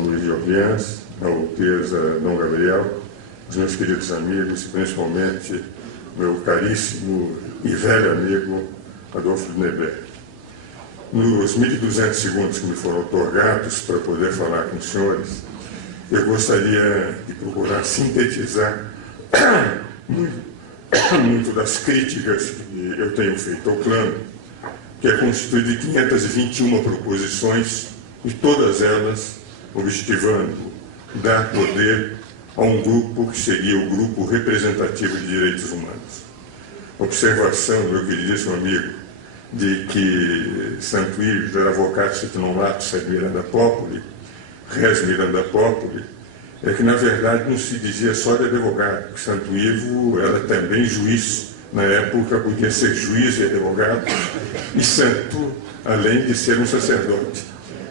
Luiz de Orleans, a Alteza Dom Gabriel, os meus queridos amigos, principalmente meu caríssimo e velho amigo Adolfo Nebet. Nos 1.200 segundos que me foram otorgados para poder falar com os senhores, eu gostaria de procurar sintetizar muito das críticas que eu tenho feito ao plano, que é constituído de 521 proposições, e todas elas objetivando dar poder a um grupo que seria o grupo representativo de direitos humanos. Observação, meu queridíssimo amigo, de que Santo Ives era vocatus et non latus ad miranda populi, res miranda populi, é que, na verdade, não se dizia só de advogado, que Santo Ivo era também juiz. Na época, podia ser juiz e advogado, e santo, além de ser um sacerdote.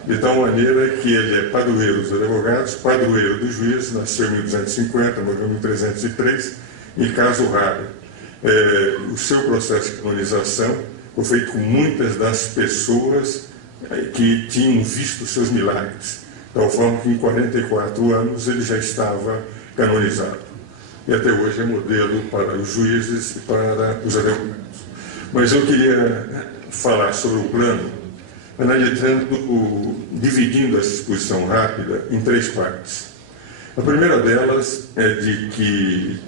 De tal maneira que ele é padroeiro dos advogados, padroeiro dos juízes, nasceu em 1250, morreu em 1303, em caso raro. O seu processo de canonização foi feito com muitas das pessoas que tinham visto seus milagres, de tal forma que em 44 anos ele já estava canonizado. E até hoje é modelo para os juízes e para os advogados. Mas eu queria falar sobre o plano, analisando, dividindo essa exposição rápida em 3 partes. A primeira delas é de que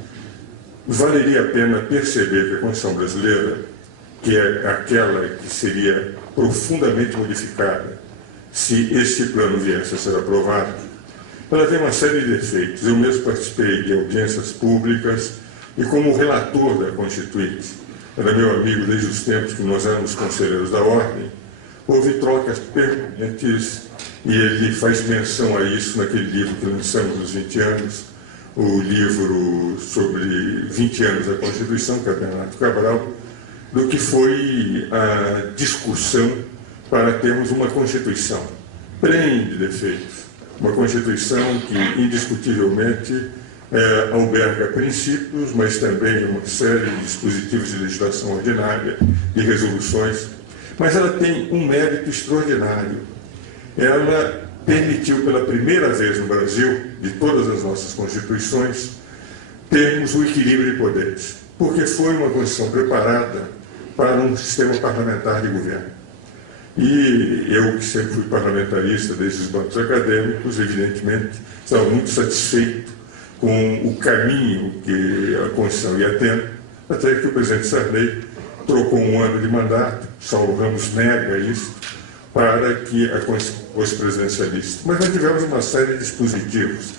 valeria a pena perceber que a Constituição brasileira, que é aquela que seria profundamente modificada se esse plano viesse a ser aprovado, ela tem uma série de defeitos. Eu mesmo participei de audiências públicas e, como relator da Constituinte, era meu amigo desde os tempos que nós éramos conselheiros da Ordem, houve trocas permanentes e ele faz menção a isso naquele livro que lançamos nos 20 anos, o livro sobre 20 anos da Constituição, que é Bernardo Cabral, do que foi a discussão para termos uma Constituição plena de defeitos. Uma Constituição que, indiscutivelmente, alberga princípios, mas também uma série de dispositivos de legislação ordinária, de resoluções. Mas ela tem um mérito extraordinário. Ela permitiu, pela primeira vez no Brasil, de todas as nossas constituições, termos o equilíbrio de poderes, porque foi uma Constituição preparada para um sistema parlamentar de governo. E eu, que sempre fui parlamentarista desde os bancos acadêmicos, evidentemente, estava muito satisfeito com o caminho que a Constituição ia tendo, até que o presidente Sarney trocou um ano de mandato, Saulo Ramos nega isso, para que a Constituição fosse presidencialista. Mas nós tivemos uma série de dispositivos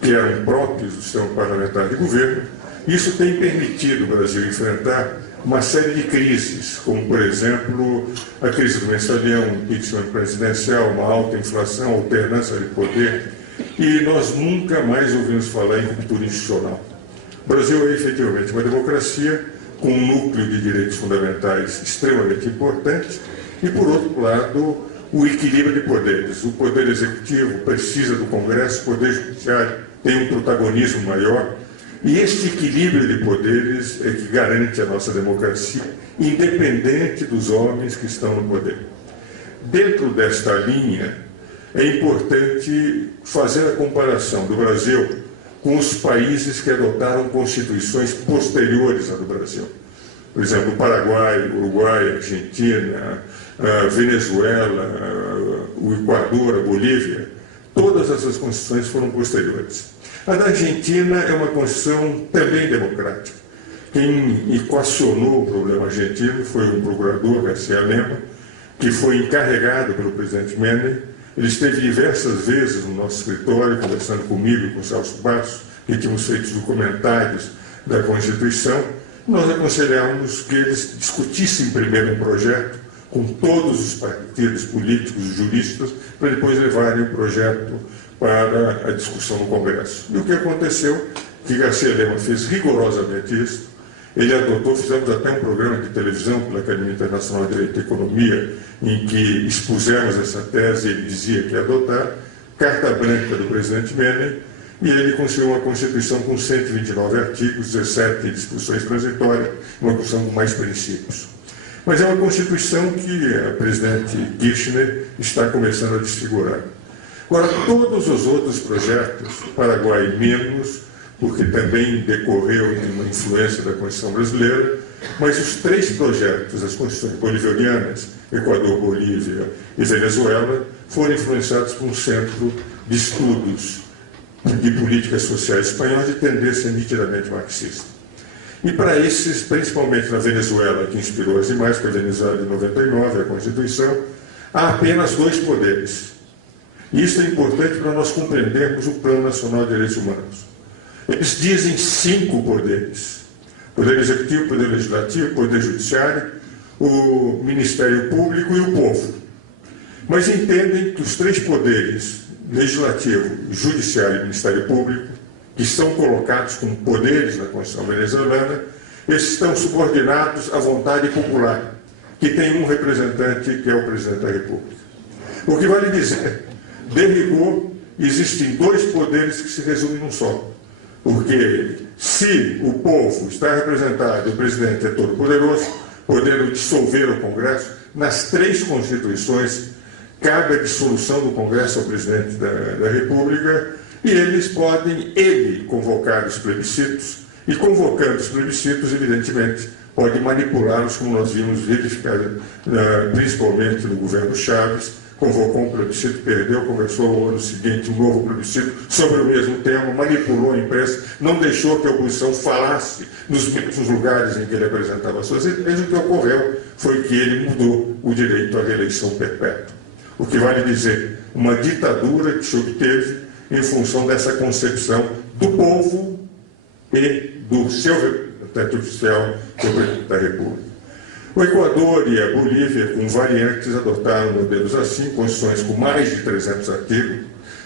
que eram próprios do sistema parlamentar de governo, e isso tem permitido o Brasil enfrentar uma série de crises, como, por exemplo, a crise do mensalão, o impeachment presidencial, uma alta inflação, alternância de poder, e nós nunca mais ouvimos falar em ruptura institucional. O Brasil é efetivamente uma democracia com um núcleo de direitos fundamentais extremamente importante e, por outro lado, o equilíbrio de poderes. O poder executivo precisa do Congresso, o poder judiciário tem um protagonismo maior, e este equilíbrio de poderes é que garante a nossa democracia, independente dos homens que estão no poder. Dentro desta linha, é importante fazer a comparação do Brasil com os países que adotaram constituições posteriores à do Brasil. Por exemplo, o Paraguai, o Uruguai, a Argentina, a Venezuela, o Equador, a Bolívia, todas essas constituições foram posteriores. A da Argentina é uma Constituição também democrática. Quem equacionou o problema argentino foi um procurador, Garcia Lema, que foi encarregado pelo presidente Menem. Ele esteve diversas vezes no nosso escritório, conversando comigo e com o Celso Basso, que tínhamos feito os documentários da Constituição. Nós aconselhávamos que eles discutissem primeiro um projeto com todos os partidos políticos e juristas, para depois levarem o projeto para a discussão no Congresso. E o que aconteceu? Que Garcia Lema fez rigorosamente isso. Ele adotou, fizemos até um programa de televisão pela Academia Internacional de Direito e Economia, em que expusemos essa tese, ele dizia que ia adotar, carta branca do presidente Menem, e ele construiu uma Constituição com 129 artigos, 17 disposições transitórias, uma Constituição com mais princípios. Mas é uma Constituição que a presidente Kirchner está começando a desfigurar. Agora, todos os outros projetos, o Paraguai menos, porque também decorreu de uma influência da Constituição brasileira, mas os 3 projetos das Constituições bolivarianas, Equador, Bolívia e Venezuela, foram influenciados por um centro de estudos de políticas sociais espanhol de tendência nitidamente marxista. E para esses, principalmente na Venezuela, que inspirou as demais, foi a Venezuela de 99, a Constituição, há apenas 2 poderes. E isso é importante para nós compreendermos o Plano Nacional de Direitos Humanos. Eles dizem 5 poderes: Poder Executivo, Poder Legislativo, Poder Judiciário, o Ministério Público e o povo. Mas entendem que os 3 poderes, Legislativo, Judiciário e Ministério Público, que estão colocados como poderes na Constituição venezuelana, esses estão subordinados à vontade popular, que tem um representante, que é o Presidente da República. O que vale dizer, de rigor, existem 2 poderes que se resumem num só. Porque se o povo está representado e o presidente é todo poderoso, podendo dissolver o Congresso, nas 3 constituições cabe a dissolução do Congresso ao presidente da República, e eles podem, convocar os plebiscitos, e convocando os plebiscitos, evidentemente, pode manipulá-los, como nós vimos verificar, principalmente no governo Chaves, convocou um plebiscito, perdeu, começou no ano seguinte um novo plebiscito sobre o mesmo tema, manipulou a imprensa, não deixou que a oposição falasse nos mesmos lugares em que ele apresentava suas ideias. O que ocorreu foi que ele mudou o direito à reeleição perpétua. O que vale dizer, uma ditadura que se obteve em função dessa concepção do povo e do seu representante oficial, que é o presidente da República. O Equador e a Bolívia, com variantes, adotaram modelos assim, constituições com mais de 300 artigos,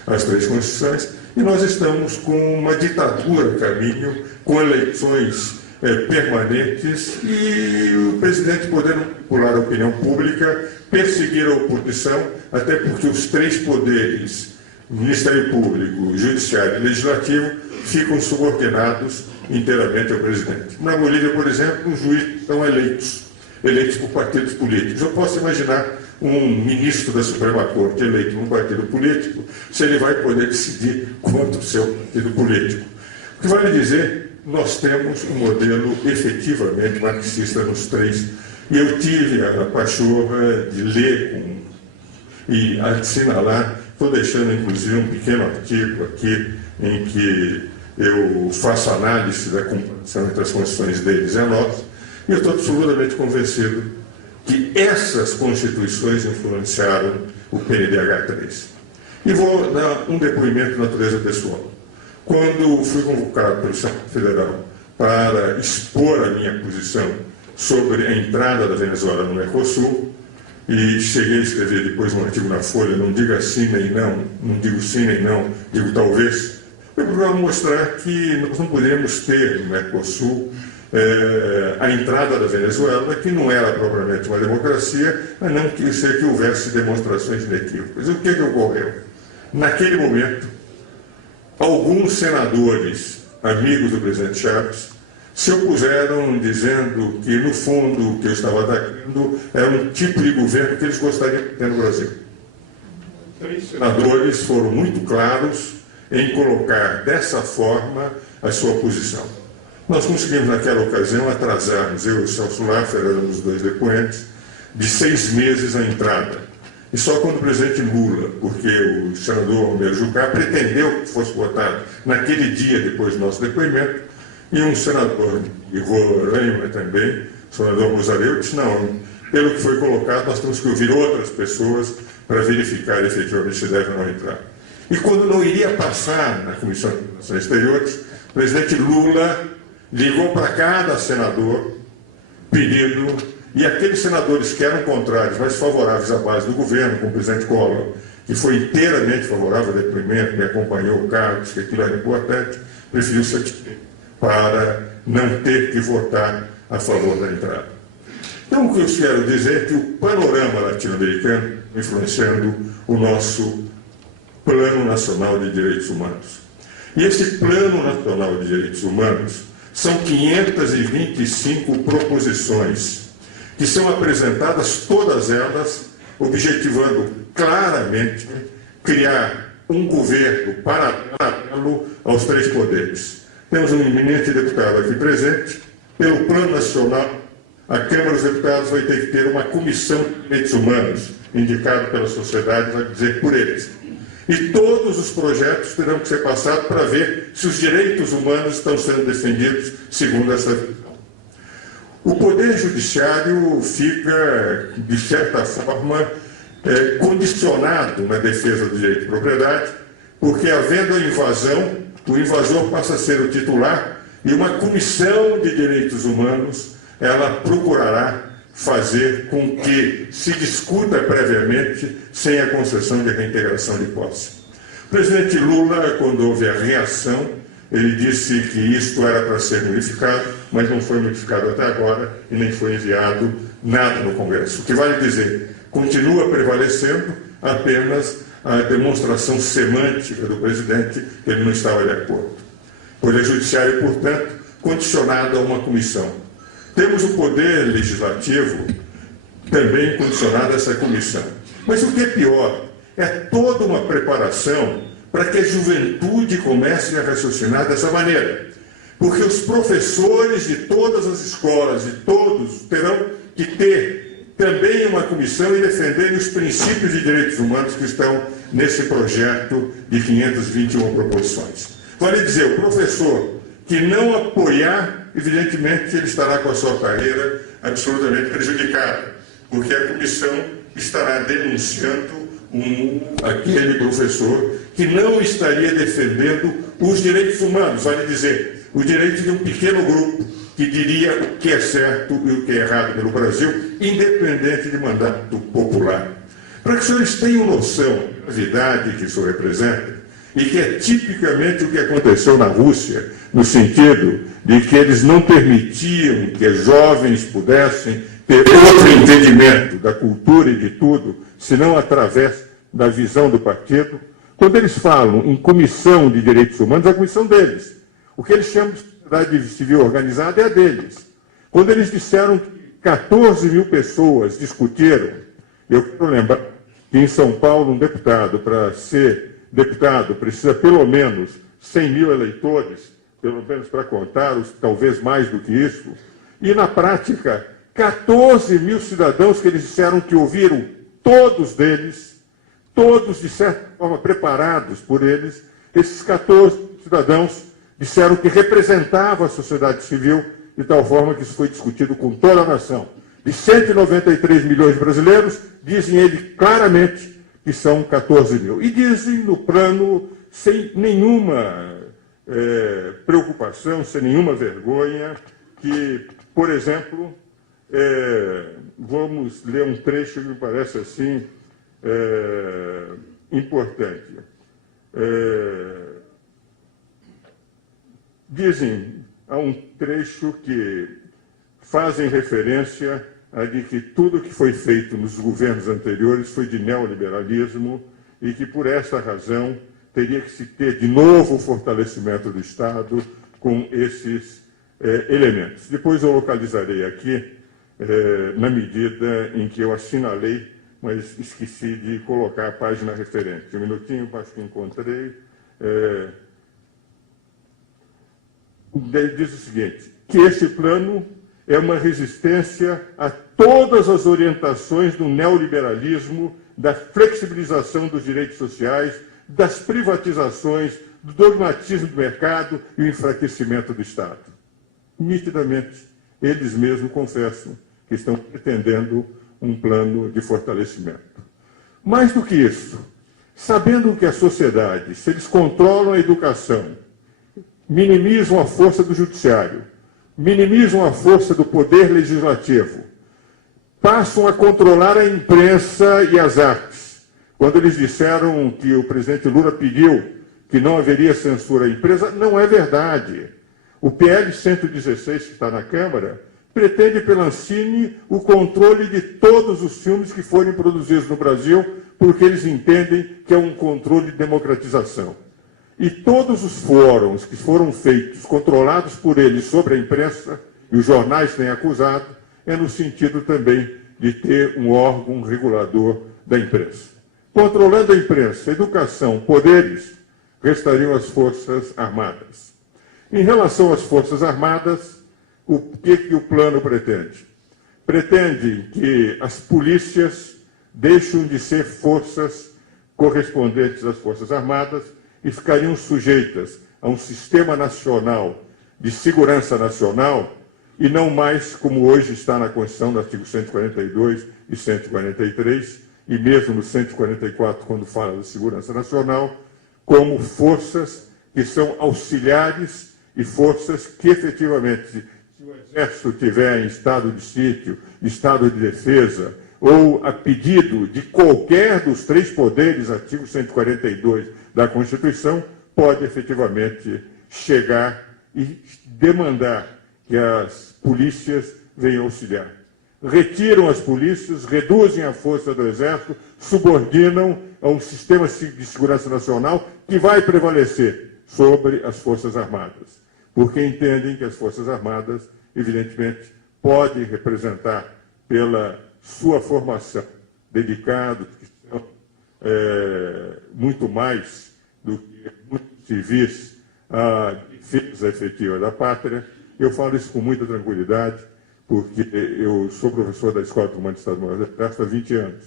as 3 constituições, e nós estamos com uma ditadura a caminho, com eleições permanentes e o presidente podendo manipular a opinião pública, perseguir a oposição, até porque os 3 poderes, Ministério Público, Judiciário e Legislativo, ficam subordinados inteiramente ao presidente. Na Bolívia, por exemplo, os juízes são eleitos por partidos políticos. Eu posso imaginar um ministro da Suprema Corte eleito num partido político, se ele vai poder decidir contra o seu partido político. O que vale dizer, nós temos um modelo efetivamente marxista nos 3. E eu tive a pachorra de ler e assinalar, estou deixando inclusive um pequeno artigo aqui, em que eu faço análise da comparação entre as constituições deles e a nossa, e eu estou absolutamente convencido que essas constituições influenciaram o PNDH3. E vou dar um depoimento de natureza pessoal. Quando fui convocado pelo Senado Federal para expor a minha posição sobre a entrada da Venezuela no Mercosul, e cheguei a escrever depois um artigo na Folha, não diga sim nem não, não digo sim nem não, digo talvez, eu procurava mostrar que nós não podemos ter no Mercosul a entrada da Venezuela, que não era propriamente uma democracia, a não ser que houvesse demonstrações inequívocas. O que ocorreu? Naquele momento, alguns senadores, amigos do presidente Chaves, se opuseram dizendo que, no fundo, o que eu estava atacando era um tipo de governo que eles gostariam de ter no Brasil. 3 senadores foram muito claros em colocar dessa forma a sua posição. Nós conseguimos, naquela ocasião, atrasarmos, eu e o Celso Laffer, éramos os 2 depoentes, de 6 meses a entrada. E só quando o presidente Lula, porque o senador Romero Jucá pretendeu que fosse votado naquele dia depois do nosso depoimento, e um senador de Roraima também, o senador Musareu, disse, não, pelo que foi colocado, nós temos que ouvir outras pessoas para verificar efetivamente se deve ou não entrar. E quando não iria passar na Comissão de Relações Exteriores, o presidente Lula ligou para cada senador pedindo, e aqueles senadores que eram contrários, mas favoráveis à base do governo, como o presidente Collor, que foi inteiramente favorável ao depoimento, me acompanhou o Carlos, que aquilo era importante, preferiu se abster para não ter que votar a favor da entrada. Então, o que eu quero dizer é que o panorama latino-americano influenciando o nosso Plano Nacional de Direitos Humanos. E esse Plano Nacional de Direitos Humanos são 525 proposições, que são apresentadas, todas elas, objetivando claramente criar um governo paralelo aos três poderes. Temos um eminente deputado aqui presente. Pelo Plano Nacional, a Câmara dos Deputados vai ter que ter uma comissão de direitos humanos, indicada pela sociedade, vai dizer por eles. E todos os projetos terão que ser passados para ver se os direitos humanos estão sendo defendidos segundo essa visão. O Poder Judiciário fica, de certa forma, condicionado na defesa do direito de propriedade, porque, havendo a invasão, o invasor passa a ser o titular e uma comissão de direitos humanos ela procurará fazer com que se discuta previamente sem a concessão de reintegração de posse. O presidente Lula, quando houve a reação, ele disse que isto era para ser modificado, mas não foi modificado até agora e nem foi enviado nada no Congresso. O que vale dizer, continua prevalecendo apenas a demonstração semântica do presidente que ele não estava de acordo. O Poder Judiciário, portanto, condicionado a uma comissão. Temos o Poder Legislativo também condicionado a essa comissão. Mas o que é pior, é toda uma preparação para que a juventude comece a raciocinar dessa maneira. Porque os professores de todas as escolas, e todos, terão que ter também uma comissão e defender os princípios de direitos humanos que estão nesse projeto de 521 proposições. Vale dizer, o professor que não apoiar, evidentemente ele estará com a sua carreira absolutamente prejudicada, porque a comissão estará denunciando aquele professor que não estaria defendendo os direitos humanos, vale dizer, o direito de um pequeno grupo que diria o que é certo e o que é errado pelo Brasil, independente de mandato popular. Para que os senhores tenham noção da gravidade que isso representa, e que é tipicamente o que aconteceu na Rússia, no sentido de que eles não permitiam que os jovens pudessem ter outro entendimento da cultura e de tudo, senão através da visão do partido. Quando eles falam em comissão de direitos humanos, é a comissão deles. O que eles chamam de sociedade civil organizada é a deles. Quando eles disseram que 14 mil pessoas discutiram, eu quero lembrar que em São Paulo um deputado, para ser deputado, precisa pelo menos 100 mil eleitores, pelo menos para contar, talvez mais do que isso. E, na prática, 14 mil cidadãos que eles disseram que ouviram, todos deles, todos, de certa forma, preparados por eles, esses 14 cidadãos disseram que representavam a sociedade civil, de tal forma que isso foi discutido com toda a nação. De 193 milhões de brasileiros, dizem eles claramente que são 14 mil. E dizem no plano, sem nenhuma preocupação, sem nenhuma vergonha, que, por exemplo, vamos ler um trecho que me parece assim importante. Dizem, há um trecho que fazem referência a de que tudo que foi feito nos governos anteriores foi de neoliberalismo e que, por essa razão, teria que se ter de novo o fortalecimento do Estado com esses elementos. Depois eu localizarei aqui, na medida em que eu assinalei, mas esqueci de colocar a página referente. Um minutinho, acho que encontrei. Diz o seguinte, que este plano é uma resistência a todas as orientações do neoliberalismo, da flexibilização dos direitos sociais, das privatizações, do dogmatismo do mercado e o enfraquecimento do Estado. Nitidamente, eles mesmos confessam que estão pretendendo um plano de fortalecimento. Mais do que isso, sabendo que a sociedade, se eles controlam a educação, minimizam a força do judiciário, minimizam a força do poder legislativo, passam a controlar a imprensa e as artes. Quando eles disseram que o presidente Lula pediu que não haveria censura à imprensa, não é verdade. O PL 116, que está na Câmara, pretende pela Ancine o controle de todos os filmes que forem produzidos no Brasil, porque eles entendem que é um controle de democratização. E todos os fóruns que foram feitos, controlados por eles sobre a imprensa, e os jornais têm acusado, é no sentido também de ter um órgão regulador da imprensa. Controlando a imprensa, educação, poderes, restariam as Forças Armadas. Em relação às Forças Armadas, o que o plano pretende? Pretende que as polícias deixem de ser forças correspondentes às Forças Armadas e ficariam sujeitas a um sistema nacional de segurança nacional e não mais como hoje está na Constituição, no artigo 142 e 143, e mesmo no 144, quando fala da segurança nacional, como forças que são auxiliares e forças que efetivamente, se o Exército tiver em estado de sítio, estado de defesa, ou a pedido de qualquer dos três poderes, artigo 142 da Constituição, pode efetivamente chegar e demandar que as polícias venham auxiliar. Retiram as polícias, reduzem a força do Exército, subordinam a um sistema de segurança nacional que vai prevalecer sobre as Forças Armadas, porque entendem que as Forças Armadas, evidentemente, podem representar, pela sua formação, dedicados, que são muito mais do que muitos civis à defesa efetiva da pátria. Eu falo isso com muita tranquilidade, porque eu sou professor da Escola do Comando do Estado-Maior do Exército há 20 anos,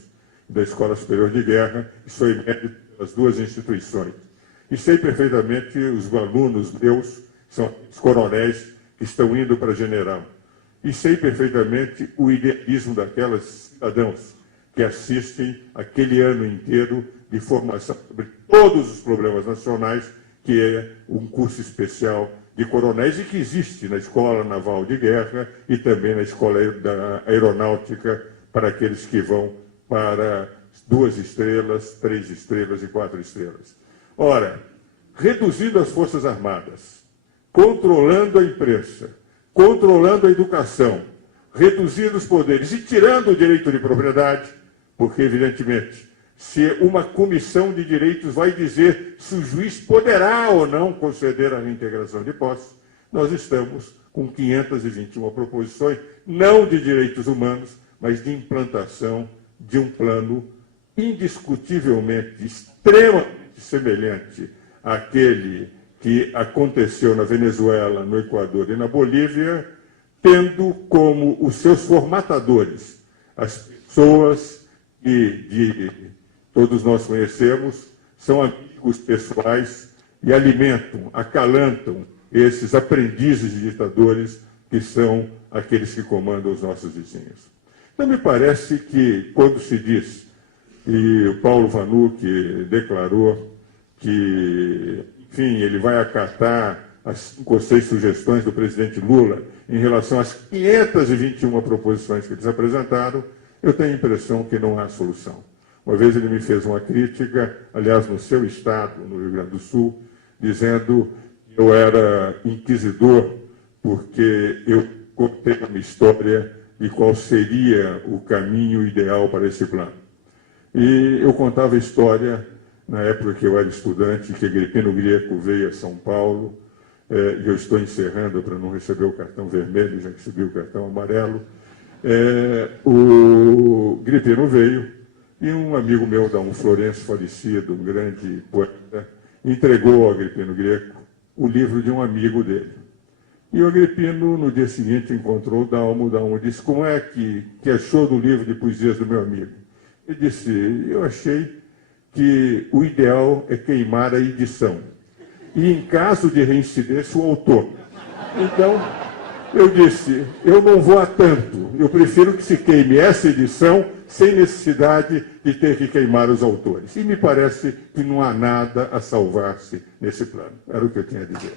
da Escola Superior de Guerra, e sou emérito das duas instituições. E sei perfeitamente os alunos meus, são os coronéis que estão indo para general. E sei perfeitamente o idealismo daquelas cidadãos que assistem aquele ano inteiro de formação sobre todos os problemas nacionais, que é um curso especial de coronéis e que existe na Escola Naval de Guerra e também na Escola da Aeronáutica para aqueles que vão para 2 estrelas, 3 estrelas e 4 estrelas. Ora, reduzindo as Forças Armadas, controlando a imprensa, controlando a educação, reduzindo os poderes e tirando o direito de propriedade, porque, evidentemente, se uma comissão de direitos vai dizer se o juiz poderá ou não conceder a reintegração de posse, nós estamos com 521 proposições, não de direitos humanos, mas de implantação de um plano indiscutivelmente, extremamente semelhante àquele que aconteceu na Venezuela, no Equador e na Bolívia, tendo como os seus formatadores as pessoas que todos nós conhecemos, são amigos pessoais e alimentam, acalantam esses aprendizes de ditadores que são aqueles que comandam os nossos vizinhos. Então, me parece que, quando se diz, e o Paulo Vanuc declarou que, enfim, ele vai acatar as 5 ou 6 sugestões do presidente Lula em relação às 521 proposições que eles apresentaram, eu tenho a impressão que não há solução. Uma vez ele me fez uma crítica, aliás, no seu estado, no Rio Grande do Sul, dizendo que eu era inquisidor porque eu contei uma história de qual seria o caminho ideal para esse plano. E eu contava a história, na época que eu era estudante, que Agripino Grieco veio a São Paulo, e eu estou encerrando para não receber o cartão vermelho, já recebi o cartão amarelo. O Agripino veio, e um amigo meu, Dom Florencio, falecido, um grande poeta, entregou ao Agripino Grieco o livro de um amigo dele. E o Agripino, no dia seguinte, encontrou o Dalmo disse: como é que achou do livro de poesias do meu amigo? Ele disse: eu achei que o ideal é queimar a edição. E, em caso de reincidência, o autor. Então, eu disse, eu não vou a tanto. Eu prefiro que se queime essa edição sem necessidade de ter que queimar os autores. E me parece que não há nada a salvar-se nesse plano. Era o que eu tinha a dizer.